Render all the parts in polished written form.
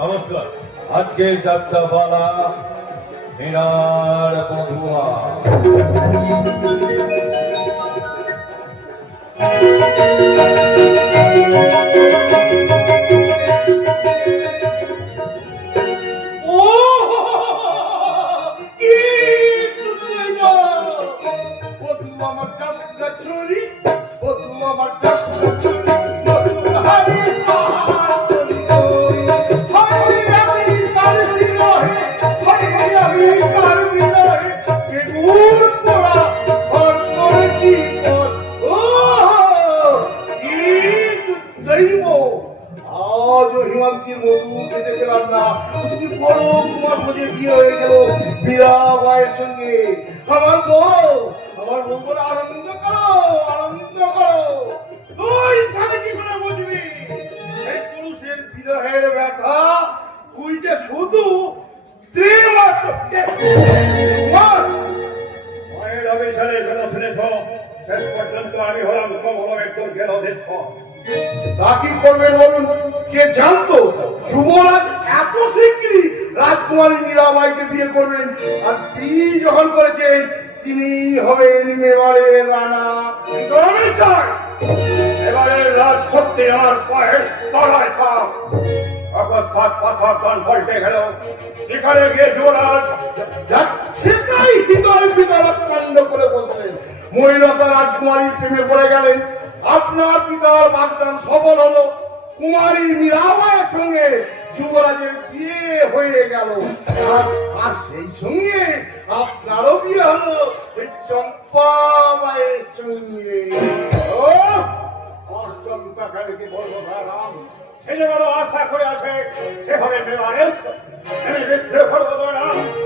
নমস্কার। আজকের যাত্রাপালা মীরার বধুয়া। রাজকুমারী মীরাবাইকে বিয়ে করবেন, আর বিয়ে যখন করেছেন তিনি হবেন মেবারের রানা। এবারে রাজ সত্যি আমার পায়ের তলায় থাক। অকস্মাৎ পাশার পাল্টে গেল, সেখানে গিয়ে যুবরাজ যাচ্ছে তাই হৃদয় বিদারক কাণ্ড করে বসলেন। মহিলতা রাজকুমারীর প্রেমে পড়ে গেলেন। আপনার পিতার বাগদান সফল হলো, কুমারী মীরাবাইয়ের সঙ্গে যুবরাজের বিয়ে হয়ে গেল, আর সেই সঙ্গে আপনারও বিয়ে হলো চম্পাবাইয়ের সঙ্গে। চম্পাকে বলবো রাম, সে যে বড় আশা করে আছে সে হবে মেবারের। আমি বিদ্রোহ করবো না,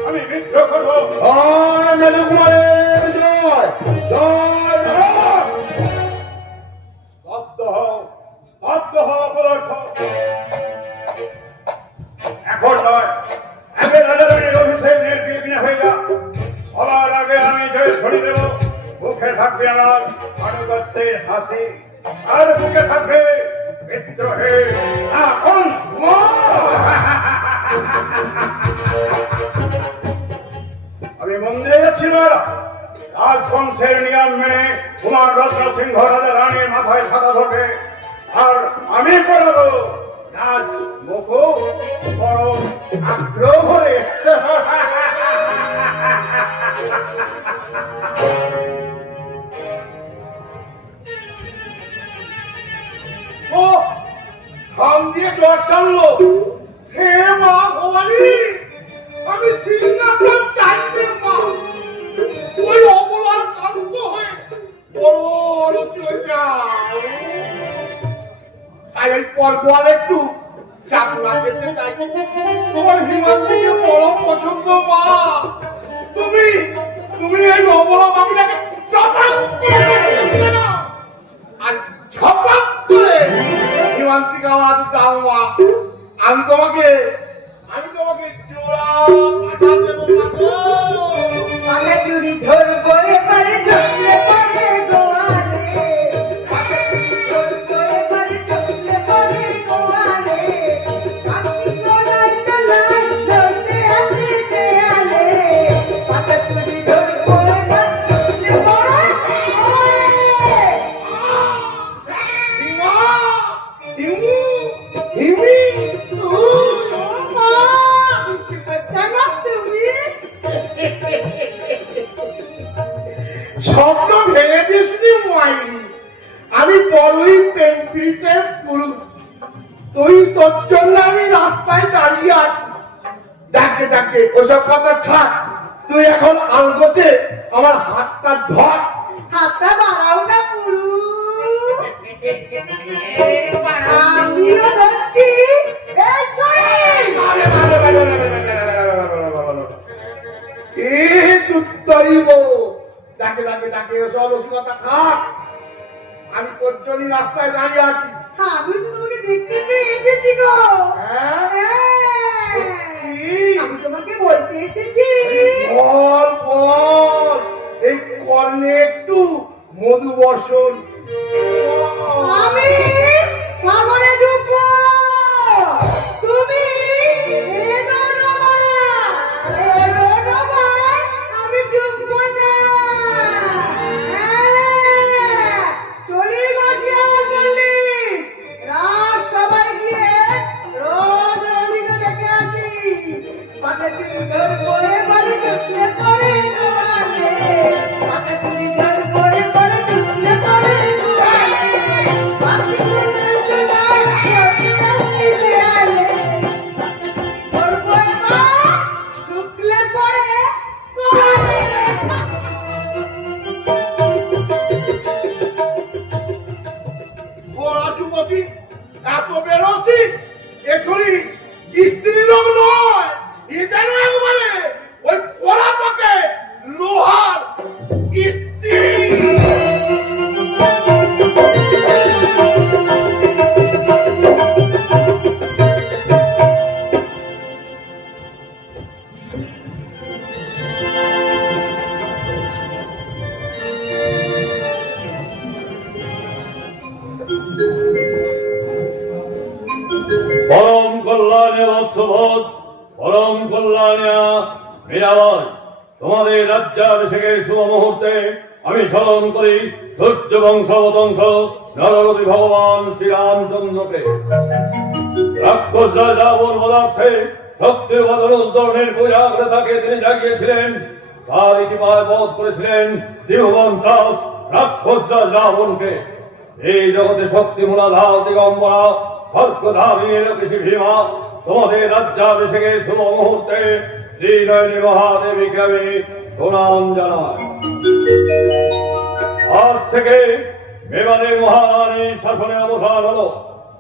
আমি বিদ্রোহ করবো। জয় মেলে কুমারের জয়, জয়। স্তব্ধ হও, স্তব্ধ হও অপদার্থ। এখন নয়, একে রাজারানীর অভিষেক নির্বিঘ্নে হয়ে যা। সবার আগে আমি জয় ধরে দেব। মুখে থাকবে আমার আনুগত্যের হাসি, আর মুখে থাকবে বিদ্রোহের এখন। আমি মন্দিরে যাচ্ছি না। রাজবংশের নিয়ম মেনে কুমার রত্ন সিংহ রাজা রানীর মাথায় ছাতা ধরবে, আর আমি পড়াবো রাজ মুখ বড় আগ্রহ ভরে। ও হাম দিয়ে জ্বর চাললো। হে মা ভবানী, আমি সিংহাসন চাইতে মা। ওই অবলার কান্ত হয়ে বড় রুচি হয়ে যায়, তাই এই পরগোয়াল একটু চাকলা পেতে চাই। তোমার হিমালয়কে বড় পছন্দ মা। তুমি তুমি এই অবলা বাবুটাকে আর ঝপাক করে হিমান্তিকা মাছ দাও মা। আমি তোমাকে জোড়া পাঠা দেবো মাগো। আমি চুরি ধরবো এবারে, ধরলে পরে গোয়ালে। আমি চুরি ধরবো এবারে, ধরলে পরে গোয়ালে। কাশি গোড়াই তলায় ধরতে আসে চেয়ালে। পাতা চুরি ধরবো এবার, ধরলে পরে গোয়ালে। হিমু হিমি স্বপ্ন ভেঙে দিসনি মাইনি। আমি বড়ই প্রেম প্রীতের পুরুষ, তুই তোর জন্য আমি রাস্তায় দাঁড়িয়ে আছি। ডাকে ডাকে ওসব কথা ছাড়, তুই এখন আলগোতে আমার হাতটা ধর। হাতটা বাড়াও না পুরু, আমিও ধরছি। এই ছড়ে ডাকে ডাকে ডাকে ওসব রসিকতা থাক। আমি তোর জন্য রাস্তায় দাঁড়িয়ে আছি। আমি তো তোমাকে দেখতে পেয়ে এসেছি গো। আমি তোমাকে বলতে এসেছি। বল বল, এই কর্ণে একটু মধু বর্ষণ। আমি সাগরে ডুববো, তুমি স্ত্রী লোক নয়, এ যেন একবারে ওই কড়া পাকে লোহার স্ত্রী। পরম কল্যাণে বৎসবৎ, পরম কল্যাণে মীরাবাই, তোমাদের রাজ্যাভিষেকের শুভ মুহূর্তে আমি স্মরণ করি সূর্য বংশবতংশ নররবি ভগবান শ্রীরামচন্দ্রকে। রাক্ষস রাবণ পদার্থে শক্তির ধরনের পূজা করে তাকে তিনি জাগিয়েছিলেন, তার ইতিবায় বধ করেছিলেন ত্রিভুবন দাস রাক্ষস রাবণকে। এই জগতে শক্তি মূলাধার দিগম্বরা খর্গধারিণী লোকেশী ভীমা, তোমাদের রাজ্যাভিষেকের শুভ মুহূর্তে শ্রীনয়নী মহাদেবীকে আমি প্রণাম জানাই। আজ থেকে মেবারের মহারানী শাসনের অবসান হলো।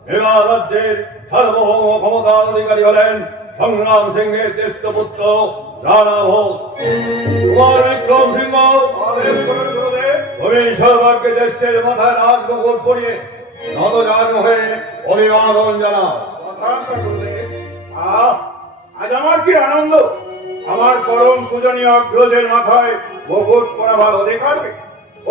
মেবার রাজ্যের সার্বভৌম ক্ষমতার অধিকারী হলেন সংগ্রাম সিংহের জ্যেষ্ঠ পুত্র রানা ভোজ। কুমার বিক্রম সিংহ, তুমি সর্বাগ্যে জ্যেষ্ঠের মাথায় রাজমুকুট পরিয়ে নতজান হয়ে অভিবাদন জানাও। আজ আমার কি আনন্দ, আমার পরম পূজনীয় অগ্রজের মাথায় মুকুট পরাবার অধিকার পেয়ে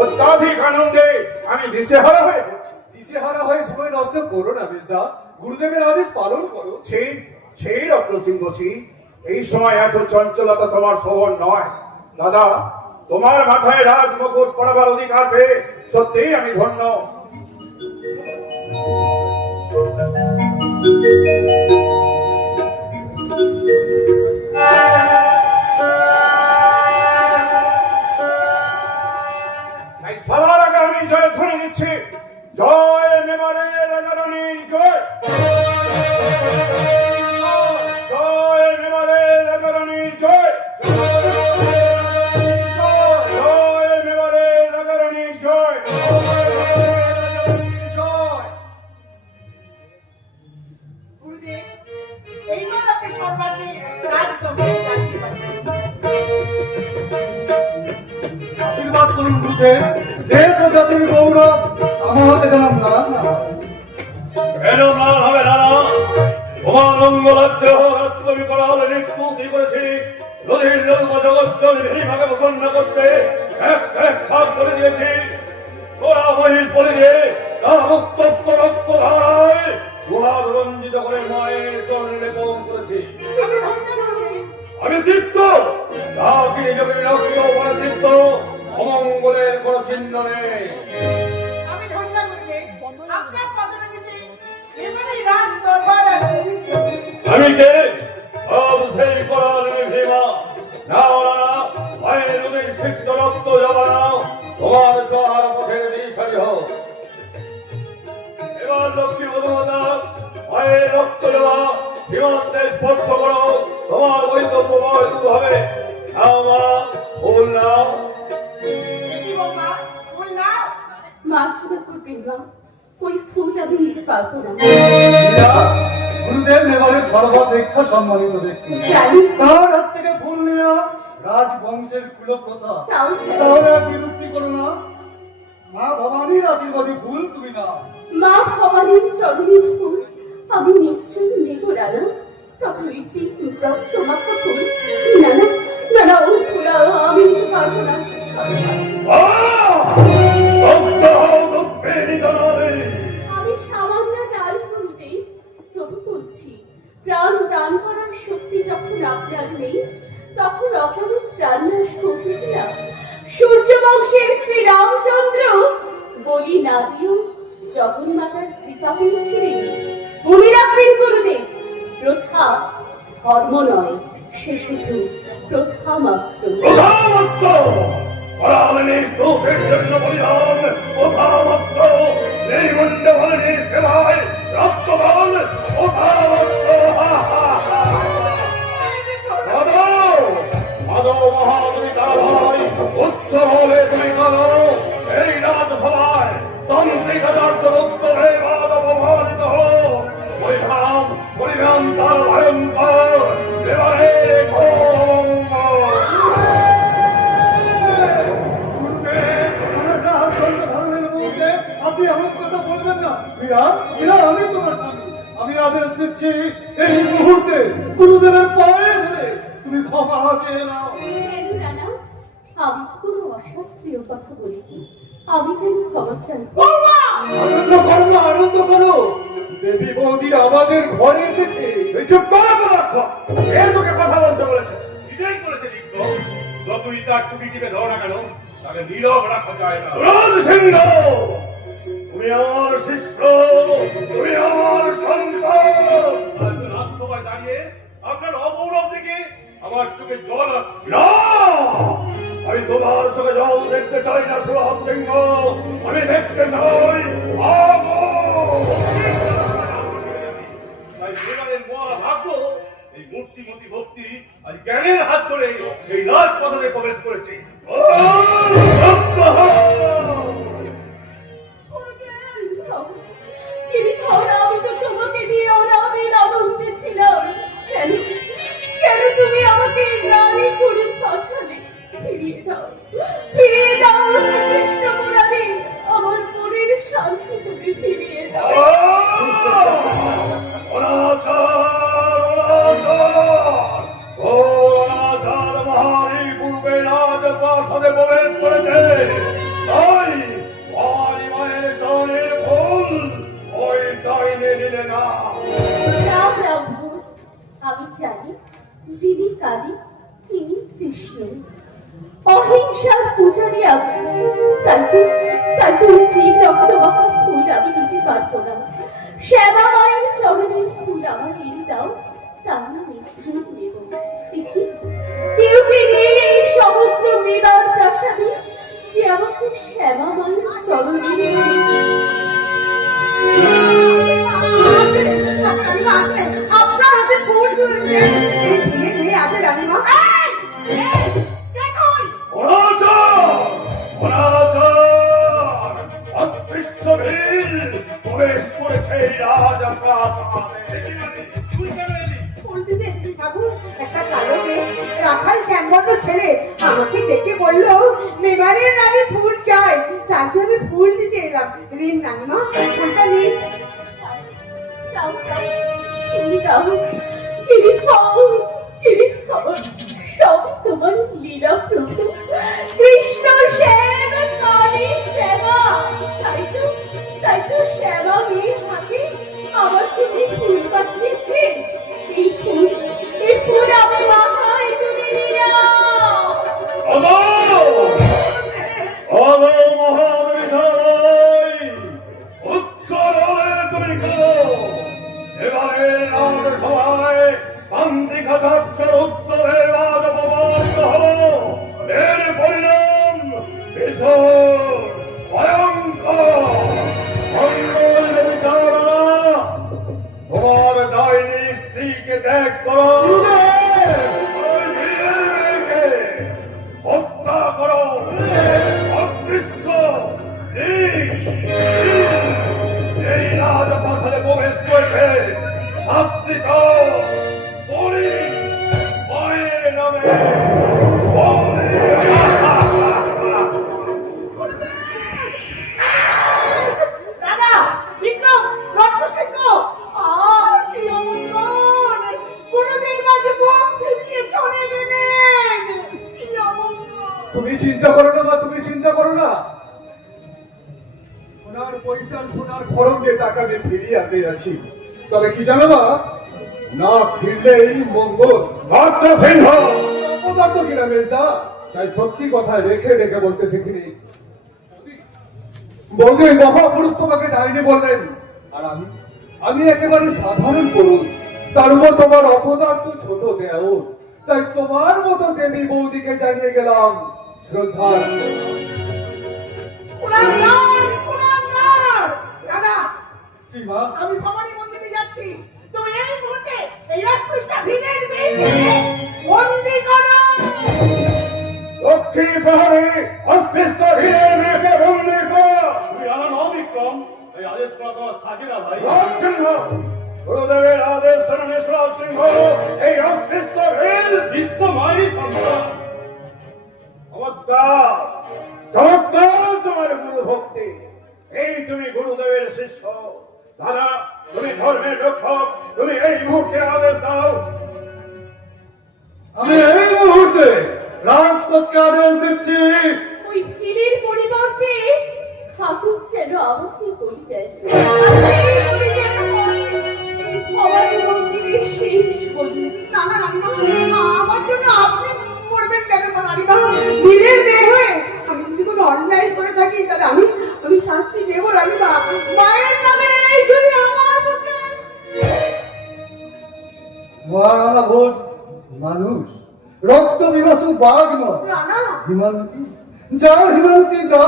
অত্যাধিক আনন্দে আমি দিশেহারা হয়ে পড়ছি। দিশেহারা হয়ে সময় নষ্ট করো না মেজদা, গুরুদেবের আদেশ পালন করো। সেই রত্ন সিংহ, এই সময় এত চঞ্চলতা তোমার শোভন নয়। দাদা, তোমার মাথায় রাজ মুকুট পরাবার অধিকার পেয়ে সত্যিই আমি ধন্য। তাই সবার আগে আমি জয় ধ্বনি দিচ্ছি, জয় মেবারের রাজারানীর জয়, জয় মেবারের রাজারানীর জয়, জয় মেবারের রাজারানীর জয়। গুরুদেব, এইবার আপনি সর্বাগ্রে রাজদম্পতির আশীর্বাদ করুন। আশীর্বাদ করুন গুরুদেব, দেশ ও জাতির গৌরব আমার হাতে যেন ম্লান না হয়। কেন ম্লান হবে না? তোমার অঙ্গরাজ্য রাজ্যবি করা হলে নিষ্পত্তি করেছি। নদীর লোক জগৎ ভীমাকে প্রসন্ন করতে এক ছাপ করে দিয়েছি। তোরা মহিষ বলে দিয়ে তার মুক্তত্ব রক্ত ধারায় গুহার রঞ্জিত করে মায়ের চরণে লেপন করেছি। আমি ধন্য গুরুদেব। আমি তৃপ্ত, তাকে নিজেকে বিরক্ত করে তৃপ্ত, অমঙ্গলের কোন চিহ্ন নেই। আমি ধন্য গুরুদেব। আপনার পদনমিতে এবারে রাজ দরবার আর পবিত্র। আমি কে? সব সেই করার ভীমা। নাও না, মায়ের নদীর সিদ্ধ রক্ত যাবা না, তোমার চলার পথের দিশারি হোক। এবার লক্ষ্মী মধুমতা, মায়ের রক্ত যাওয়া সীমান্তে স্পর্শ করো, তোমার বৈধব্য ভয় দূর হবে। নাও মা, ফুল নাও। এটি বৌমা, ফুল নাও। মার্জনা করবেন মা, ওই ফুল আমি নিতে পারবো না। মীরা, গুরুদেব মেবারের সর্বাপেক্ষা সম্মানিত ব্যক্তি, জানি, তার হাত থেকে ফুল নেওয়া রাজবংশের কুলপ্রথা। তাও জানি। তাহলে আর বিরক্তি করো না, মা ভবানীর আশীর্বাদী ফুল তুমি নাও। মা ভবানীর চরণের ফুল আমি নিশ্চয়ই নেব রানা, তবে ওই যে রক্ত মাখা ফুল, না না না না, ওই ফুল আমি নিতে পারবো না। আমি সামান্য নারী বলতে তবু বলছি, প্রাণ দান করার শক্তি যখন আপনার নেই, তখন অপরূপ প্রাণ নাশ করবেন না। সূর্য বংশের শ্রী রামচন্দ্র বলি না দিয়েও জগন্মাতার কৃপা পেয়েছিলেন। মনে রাখবেন গুরুদেব, প্রথা ধর্ম নয়, সে শুধু প্রথা মাত্র। প্রধানত্ব পরামনির স্তূপের জন্য বলিদান, প্রধানত্ব নৈমণ্ডভনের সেবায় রক্তদান, প্রধানত্ব। মাধব মহাদুরিতা ভাই, উচ্চ হলে তুমি করো এই রাজসভায় তান্ত্রিক আচার্য মুক্ত হয়ে মাধব অপমানিত হল। পরিধান ভয়ঙ্কর এবারের ভয়ঙ্কর। গুরুদেব, আমার রাজদণ্ড ধারণের মুহূর্তে আপনি এমন কথা বলবেন না। মীরা, মীরা, আমি তোমার স্বামী। আমি আদেশ দিচ্ছি, এই মুহূর্তে গুরুদেবের পায়ে ধরে তুমি ক্ষমা চেয়ে নাও। কেন রানা? আমি তো কোনো অশাস্ত্রীয় কথা বলিনি। আমি কেন ক্ষমা চাই? আনন্দ করো না, আনন্দ করো। দেবী বৌদি আমাদের ঘরে এসেছে। এই চুপ কর পদার্থ। কে তোকে কথা বলতে বলেছে? নিজেই বলেছে লিঙ্গ। যতই তার টুকি টিপে ধরো না কেন, তাকে নীরব রাখা যায় না। রাজ সিংহ, তুমি আমার শিষ্য, তুমি আমার সন্তান। রাজসভায় দাঁড়িয়ে আপনার অগৌরব দেখে আমার চোখে জল আসছে। না, আমি তোমার চোখে জল দেখতে চাই না সুরাজ সিংহ, আমি দেখতে চাই তাই এবারের মহাভাগ্য এই মূর্তিমতি ভক্তি আজ জ্ঞানের হাত ধরে এই রাজপথে প্রবেশ করেছে। আমি তো তোমাকে নিয়ে অনাবিল আনন্দে ছিলাম। কেন কেন তুমি আমাকে রানী করে পাঠালে? ফিরিয়ে দাও, ফিরিয়ে দাও শ্রীকৃষ্ণ মুরারি, আমার মনের শান্তি তুমি ফিরিয়ে দাও। অনাচার, অনাচার, অনাচার মহারি পূর্বে রাজপ্রাসাদে প্রবেশ করেছে। তাই মহারি মায়ের চরণের ফুল ওই ডাইনে নিলে না। রাম রাম ভোর, আমি জানি যিনি কালী তিনি কৃষ্ণ। অহিংসার পূজারি আমি। তাই তো যে রক্ত মাখা ফুল আমি দিতে পারবো না। শ্যামা মায়ের চরণের ফুল আমার এনে দাও, তাহলে নিশ্চয় নেব। দেখি কেউ কি নেই এই সমগ্র মীরার প্রাসাদে যে আমাকে শ্যামা মায়ের চরণে আপনার হাতে ফুল তুলছে আছে রানীমা। অনাচার, অনাচার, অস্পৃশ্য ভিড় প্রবেশ করেছে এই রাজপ্রাসাদে। ফুল দিতে এসেছি ঠাকুর। একটা কালো মেয়ে রাখাল শ্যামবর্ণ ছেলে আমাকে ডেকে বললো মেবারের রানী ফুল চাই, তাই তো আমি ফুল দিতে এলাম। রিন রানীমা, ফুলটা নিন। দাও দাও, তুমি দাও, কিরিট খাও, কিরিট খাও, সব তোমার লীলা প্রভু। কৃষ্ণ শ্যাম কালী শ্যামা, তাই তো শ্যামা মেয়ে হাতে আমার তুমি ফুল পাঠিয়েছে। এই ফুল আমি মাথায় তুলে নিলাম। মহান বিধায় উচ্চরণে তুমি করো। এবারের রাজসভায় তান্ত্রিকা চর্চার উত্তরে রাজ অপমানিত হল। এর পরিণাম ভীষণ ভয়ঙ্কর। মঙ্গল বিচারণা তোমার ডাইনি স্ত্রীকে ত্যাগ করো, ওই মেয়েকে হত্যা করো। অস্পৃশ্য নীচ, এই রাজপ্রাসাদে প্রবেশ করেছে শাস্তি দাও। বলি মায়ের নামে বলি। দাদা বিক্রম রত্নসিংহ, কি অমঙ্গল! গুরুদেব আজ মুখ ফিরিয়ে চলে গেলেন। কি অমঙ্গল! তুমি চিন্তা করো না মা, তুমি চিন্তা করো না। সোনার পৈতার সোনার খড়ম দিয়ে টাকা আমি ফিরিয়ে আনতে যাচ্ছি। তবে কি জানো মা, না ফিরলেই মঙ্গল। ভক্ত সিংহ, পদার্থ কিনা মেজদা, তাই সত্যি কথা রেখে রেখে বলতে শিখিনি। বৌদি মহাপুরুষ তোমাকে ডাইনি বললেন, আর আমি একেবারে সাধারণ পুরুষ। তার উপর তোমার অপদার্থ ছোট দেও, তাই তোমার মতো দেবী বৌদিকে জানিয়ে গেলাম শ্রদ্ধা। কুলাঙ্গার, কুলাঙ্গার! দাদা, কি মা? আমি ভবানী মন্দিরে যাচ্ছি। তুমি এই মুহূর্তে এই অস্পৃশ্যা ভিলের মেয়েকে বন্দি করো। লক্ষ্মী প্রহরী অস্পৃশ্য ভিড়ের মেয়েকে বন্দি কর। তুমি জানো না বিক্রম, এই আদেশ করা তোমার সাকিরা ভাই। রাজ সিংহ, গুরুদেবের আদেশ শুনে সুরাজ সিংহ সিংহ এই অস্তিত্বের বিশ্বমারী সন্তান। চমৎকার চমৎকার তোমার গুরু ভক্তি। এই তুমি গুরুদেবের শিষ্য। দাদা, তুমি ধর্মের রক্ষক, তুমি এই মুহূর্তে আদেশ দাও। আমি এই মুহূর্তে রাজকোষকে আদেশ দিচ্ছি, ওই ধীরের পরিবর্তে খাতুক যেন আমাকে বলি দেন। এই ভবানী মন্দিরের শেষ বলি। না না রানীমা, আমার জন্য আপনি করবেন কেন রানীমা? বীরের মেয়ে হয়ে আমি যদি কোনো অন্যায় করে থাকি তাহলে আমি শাস্তি নেব রানীমা। মায়ের নামে এই যদি আমার বুকে মহারানা ভোজ মানুষ, রক্ত বিভাসু বাঘ নয়। রানা হিমান্তি যা, হিমান্তি যা,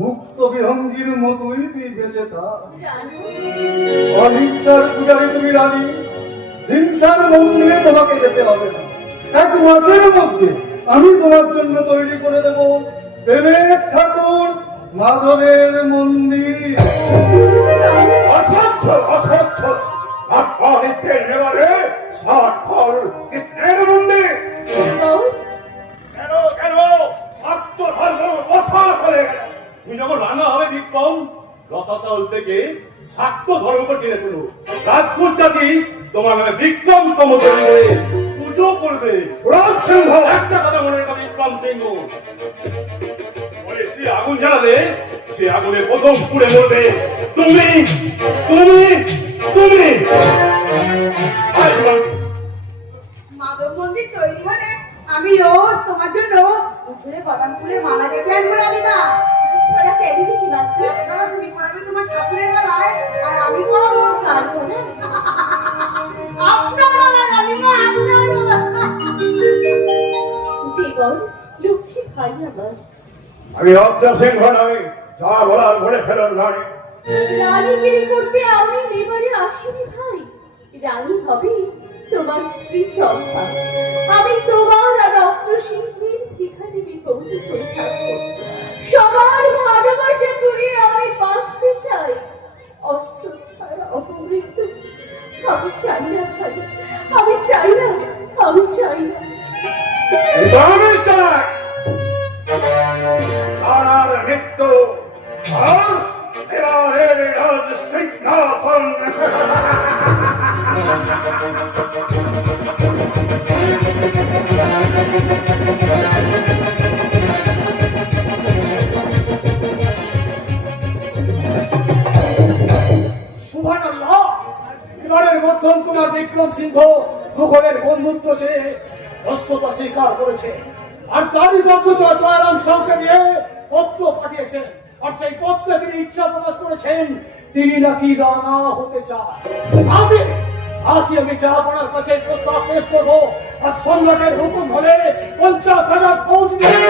মুক্ত বিহঙ্গীর মতোই তুই বেঁচে থাক। রানু, অহিংসার পূজারী তুমি রানী, হিংসার মন্দিরে তোমাকে যেতে হবে না। 1 মাসের মধ্যে আমি তোমার জন্য তৈরি করে দেব প্রেমের ঠাকুর মাধবের মন্দির। অস্বচ্ছ অস্বচ্ছ আত্মনিত্যের নেবারে সাক্ষর কৃষ্ণের মন্দির। বাবু, কেন কেন আত্মধর্ম কথা করে গেল? তুমি যখন রানা হবে বিক্রম, রসাতল থেকে শাক্ত ধর্ম টেনে তুলো। রাজপুত জাতি তোমার নামে বিক্রম সমতল হয়ে পুজো করবে। রাজ সিংহ একটা কথা মনে রাখবে বিক্রম সিংহ, সে আগুন জ্বালালে সে আগুনে প্রথম পুড়ে মরবে তুমি তুমি তুমি। আয় বল। মাধব মন্দির তৈরি হলে আমি রোজ তোমার জন্য উঠোনে বাদাম ফুলের মালা গেঁথে আনবো রানীমা। ওরা কেমনি কি বাচ্চা? এছাড়া তুমি পড়াবে তোমার ঠাকুরের গলায় আর আমি পড়াবো কার করে? আপনার গলায় রানীমা, আপনার গলায়। দেবর, লক্ষ্মী ভাই আমার। আমি অর্ধ সিংহ নই, যা বলার বলে ফেলুন রানী। রানীগিরি করতে আমি এবারে আসিনি ভাই। রানী হবে তোমার স্ত্রী চম্পা। আমি তোমার আর অপ্রসিদ্ধের ভিখারি বিপৌত হয়ে থাকবো। সবার ভালোবাসা করে আমি বাঁচতে চাই। অশ্রদ্ধার অপমৃত্যু আমি চাই না ভাই, আমি চাই না, আমি চাই না। কিন্তু আমি চাই রানার মৃত্যু আর এবারের রাজ সিংহাসন। সুবহানাল্লাহ। এবারের মধ্যম কুমার বিক্রম সিংহ মুঘলের বন্ধুত্ব চেয়ে অস্ত্রতা স্বীকার করেছে, আর তারই বংশধর দয়ারাম সাউকে দিয়ে পত্র পাঠিয়েছেন। আর সেই পত্রে তিনি ইচ্ছা প্রকাশ করেছেন তিনি নাকি রানা হতে চান। আজই আমি জাহাপনার কাছে প্রস্তাব পেশ করবো, আর সম্রাটের হুকুম হলে 50,000 ফৌজ দিয়ে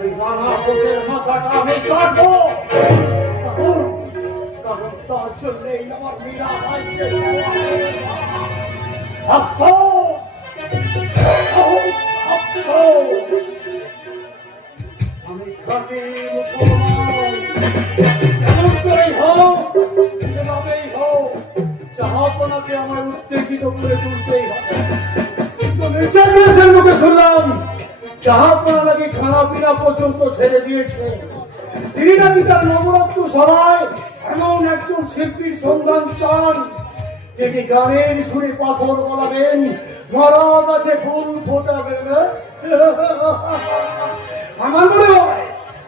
ওই রানা ভোজের মাথাটা আমি কাটবো। কারণ তার জন্যই আমার মীরা ভাইকে আফসোস, আফসোস। আমি খাঁটি মুসলমান, যেমন করেই হোক যেভাবেই হোক জাহাপনাকে আমার উত্তেজিত করে তুলতেই হবে। কিন্তু নিচের দেশের মুখে শুনলাম জাহাপনা নাকি খানা পিনা পর্যন্ত ছেড়ে দিয়েছে। তিনি নাকি তার নবরত্ন সভায় এমন একজন শিল্পীর সন্ধান চান যিনি গানের সুরে পাথর বলাবেন, মরা গাছে ফুল ফোটাবেন।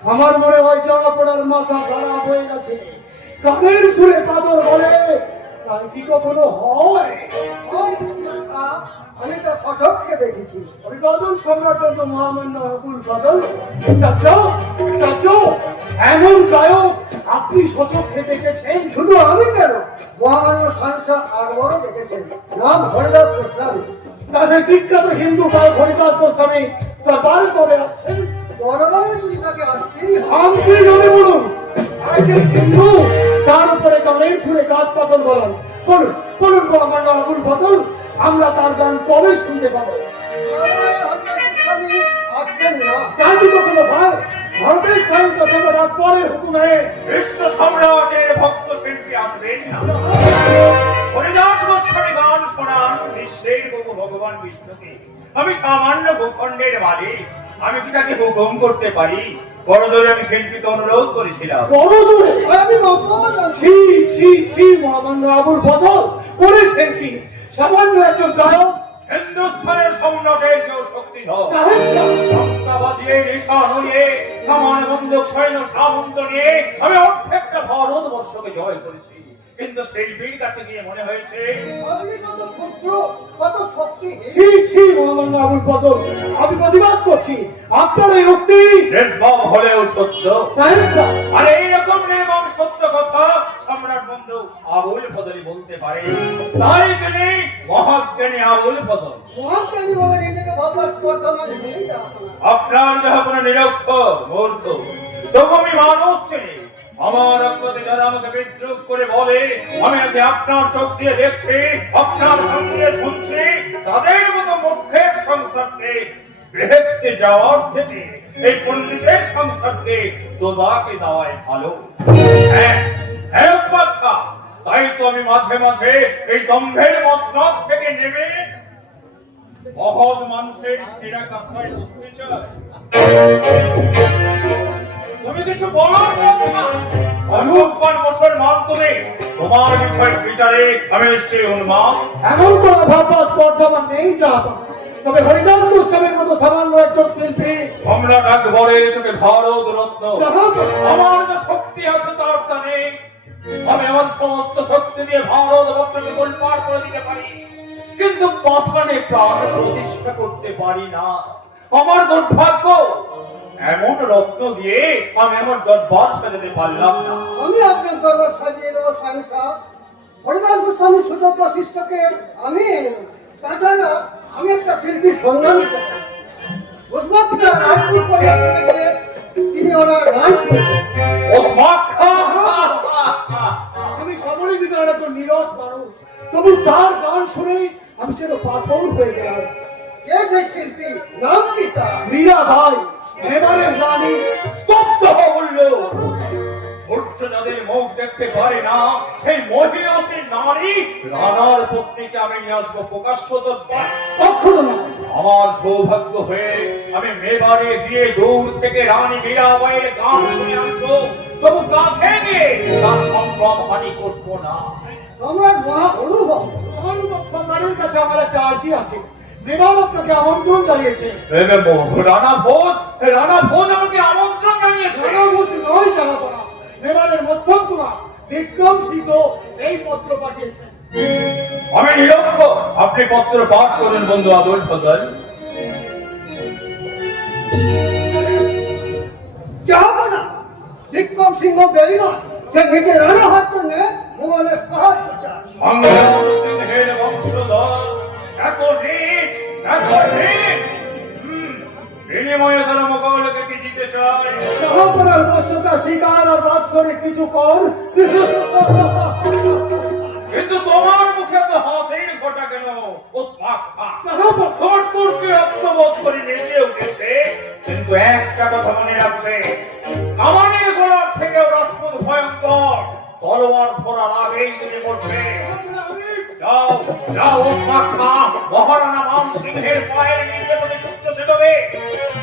আমার মনে হয় জাহাপনার মাথা খারাপ হয়ে গেছে। গানের সুরে পাথর বলে তাই কি কখনো হয়? আমি তা ফটককে দেখেছি। ওই বাদল সম্রাট মহামান্য আবুল বাদল এমন গায়ক আপনি সচক্ষে দেখেছেন? শুধু আমি কেন, মহামান্য সাংসা আকবরও দেখেছেন। নাম হরিদাস গোস্বামী। তা সেই বিখ্যাত হিন্দু গায়ক হরিদাস গোস্বামী তার বাড়ি কবে আসছেন? দরবারে তুমি তাকে আসতেই হবে। শান্তি জমে বলুন, একজন হিন্দু তার উপরে গানের সুরে গাছ পাথর বলেন। বলুন বলুন মহামান্য আবুল বাদল, আমরা তার গান কবে শুনতে পাবো? দরবারে হরিদাস গোস্বামী আসবেন না। তার কি কোনো ভয়? ভারতের সাহিত্য সম্রাট পরের হুকুমে বিশ্ব সম্রাটের ভক্ত শিল্পী আসবেন না। হরিদাস গোস্বামী গান শোনান বিশ্বের প্রভু ভগবান বিষ্ণুকে। আমি সামান্য ভূখণ্ডের মালিক, আমি কি তাকে হুকুম করতে পারি? বড় জোরে আমি শিল্পীকে অনুরোধ করেছিলাম। বড় জোরে? আমি নকল ছি ছি ছি, মহামান্য আবুল ফজল করেছেন কি? সামান্য একজন গায়ক হিন্দুস্থানের সম্রাটের যে শক্তিধর সাহেব সাহেব, ঘণ্টা বাজিয়ে রেশা নড়িয়ে কামান বন্দুক সৈন্য সামন্ত নিয়ে আমি অর্ধেকটা ভারতবর্ষকে জয় করেছি, কিন্তু শিল্পীর কাছে গিয়ে মনে হয়েছে আপনি কত ক্ষুদ্র, কত শক্তি। ছি ছি, মহামান্য আবুল ফজল, আমি প্রতিবাদ করছি আপনার এই উক্তি নির্মম হলেও সত্য। সাহেব সাহেব, আর এইরকম নির্মম সত্য কথা সম্রাট বন্ধু আবুল ফজলই বলতে পারে, তাই তিনি মহাজ্ঞানী আবুল ফজল। মহাজ্ঞানী বলে নিজেকে ভাববার স্পর্ধমান নেই তা আপনার। আপনার যাহা কোনো নিরক্ষর মূর্খ, তবু আমি মানুষ চিনি। আমার আপনাদের যারা আমাকে বিদ্রুপ করে বলে, আমি আজকে আপনার চোখ দিয়ে দেখছি, আপনার কান দিয়ে শুনছি, তাদের মতো মূর্খের সংসারকে বেহেশতে যাওয়ার থেকে এই পণ্ডিতের সংসারকে দোজাখে যাওয়াই ভালো। হ্যাঁ হ্যাঁ উসমান খাঁ, তাই তো আমি মাঝে মাঝে এই দম্ভের মসনদ থেকে নেমে মহৎ মানুষের সেরা কথায় শুনতে চাই। তুমি কিছু বলো না, অনুপমান মুসলমান তুমি, তোমার বিষয় বিচারে আমি নিশ্চয়ই উন্মাদ। এমন কোন ভাববার স্পর্ধা আমার নেই যা আপনার। তবে হরিদাস গোস্বামীর মতো সামান্য একজন শিল্পী সম্রাট আকবরের চোখে ভারত রত্ন, সাহেব, আমার যে শক্তি আছে তার তা নেই। আমি আমার সমস্ত শক্তি দিয়ে ভারত বর্ষকে গোলপাড় করে দিতে পারি, কিন্তু পাষাণে প্রাণ প্রতিষ্ঠা করতে পারি না। আমার দুর্ভাগ্য, এমন রত্ন দিয়ে আমি আমার দরবার সাজাতে পারলাম না। আমি আপনার দরবার সাজিয়ে দেবো সাহেব সাহেব। হরিদাস গোস্বামী সুযোগ্য শিষ্যকে আমি এনে দেবো। তাছাড়া আমি একটা শিল্পীর সন্ধান দিতে পারি। উসমানটা রাজপুত পরিবারে গেলে তিনি ওনার গান শুনতেন। ওসমান খাঁ, আমি সামরিক বিভাগের একজন নিরস মানুষ, তবু তার গান শুনেই আমি যেন পাথর হয়ে গেলাম। কে সেই শিল্পী? নাম কি তার? মীরা ভাই, এবারের রানী। স্তব্ধ হয়ে উঠল। সূর্য যাদের মুখ দেখতে পারে না, সেই মহিয়সী নারী রানার পত্নীকে আমি নিয়ে আসবো প্রকাশ্য দরবার। কখনো না। আমার সৌভাগ্য হয়ে আমি মেবারে গিয়ে দূর থেকে রানী মীরাবাইয়ের গান শুনে আসবো, তবু কাছে গিয়ে তার সম্ভ্রম হানি করবো না। সম্রাট মহা অনুভব। মহানুভব সম্রাটের কাছে আমার একটা আর্জি আছে। বিমান আপনাকে আমন্ত্রণ জানিয়েছে। রানা ভোজ আমাকে আমন্ত্রণ জানিয়েছে। জানাবুঝ নয় জানাপনা, মেবারের মধ্যম কুমার বিক্রম সিংহ এই পত্র পাঠিয়েছেন। আমি নিরক্ষর, আপনি পত্র পাঠ করুন বন্ধু আবুল ফজল। জাহাপনা বিক্রম সিংহ বেরিয়ে সে নিজে রানা হাত তুলে মুঘলের সাহায্য চায়। সংগ্রাম সিংহের বংশধর এত নীচ, এত নীচ। বিনিময়ে তারা মোকাবেলাকে কি দিতে চায়? জাহাপনার বশ্যতা স্বীকার আর বাৎসরিক কিছু কর। কিন্তু তোমার মুখে তো হাসির ঘটা কেন ওসমান খাঁ? জাহাপনা, তোমার তুর্কি রক্তবোধ করে নেচে উঠেছে, কিন্তু একটা কথা মনে রাখবে, কামানের গোলার থেকেও রাজপুত ভয়ঙ্কর। তলোয়ার ধরার আগেই তুমি মরবে। যাও যাও ওসমান খাঁ, মহারানা মান সিংহের পায়ের নিচে তুমি যুদ্ধ সেটবে।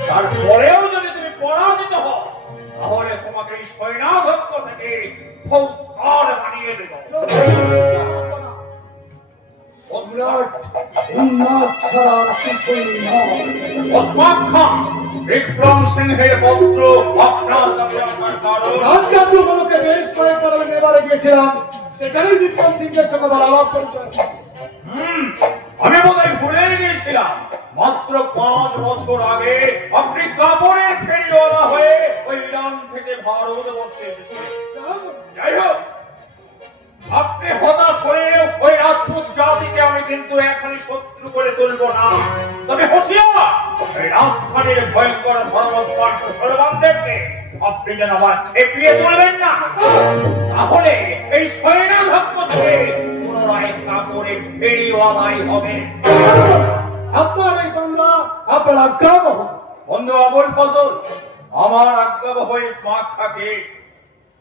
তারপরেও যদি তুমি পরাজিত হও, তাহলে তোমাকে এই সৈন্যাধ্যক্ষ থেকে ফৌজদার বানিয়ে দেব। জাহাপনা, সম্রাট উন্মাদ ছাড়া আর কিছুই নয়। ওসমান খাঁ, বিক্রম সিংহের পত্র আপনার কাছে আসার কারণ? রাজকার্যগুলোকে বেশ কয়েকবার আমি নেবারে গিয়েছিলাম, সেখানেই বিক্রম সিংহের সঙ্গে আমার আলাপ পরিচয়। আমি বোধহয় ভুলেই গিয়েছিলাম, মাত্র 5 বছর আগে আপনি কাপড়ের ফেরিওয়ালা হয়ে ওই ইরান থেকে ভারতবর্ষে এসেছিলেন। যাই হোক, আপনি হতাশ হয়ে ওই রাজপুত জাতিকে আমি কিন্তু এখনই শত্রু করে তুলব না। তবে হুঁশিয়ার, এই রাজস্থানের ভয়ঙ্কর ধর্মপাল মুসলমানদেরকে আপনি যেন আবার খেপিয়ে তুলবেন না, তাহলে এই সৈন্যাধ্যক্ষ থেকে পুনরায় কাপড়ের ফেরিওয়ালাই হবে। আপনার এই বাংলা আপনার আজ্ঞাবহ। বন্ধু আবুল ফজল, আমার আজ্ঞাবহ ওসমান খাঁকে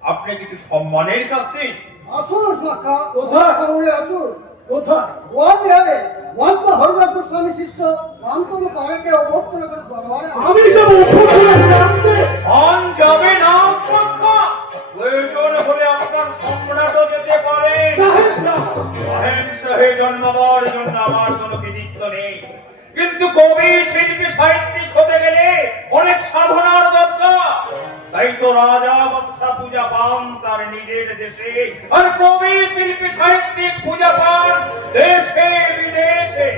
আপনি কিছু সম্মানের কাছ দিন। আসুন মাখা কোথায়? খবরে আসুন কোথায়? ওয়ান হবে ওয়ান তো হরদাস গোস্বামী শিষ্য রামতনু পাড়াকে অবর্তন করে দরবারে আমি যাব উপরে নামতে। আন যাবে না পক্ষা প্রয়োজন হলে আপনার সম্রাটও যেতে পারে। অহিংসায় জন্মাবার জন্য আমার কোনো কৃতিত্ব নেই, কিন্তু কবি শিল্পী সাহিত্যিক হতে গেলে অনেক সাধনার দরকার। তাই তো রাজা বৎসা পূজা পান তার নিজের দেশে, আর কবি শিল্পী সাহিত্যিক পূজা পান দেশে বিদেশে।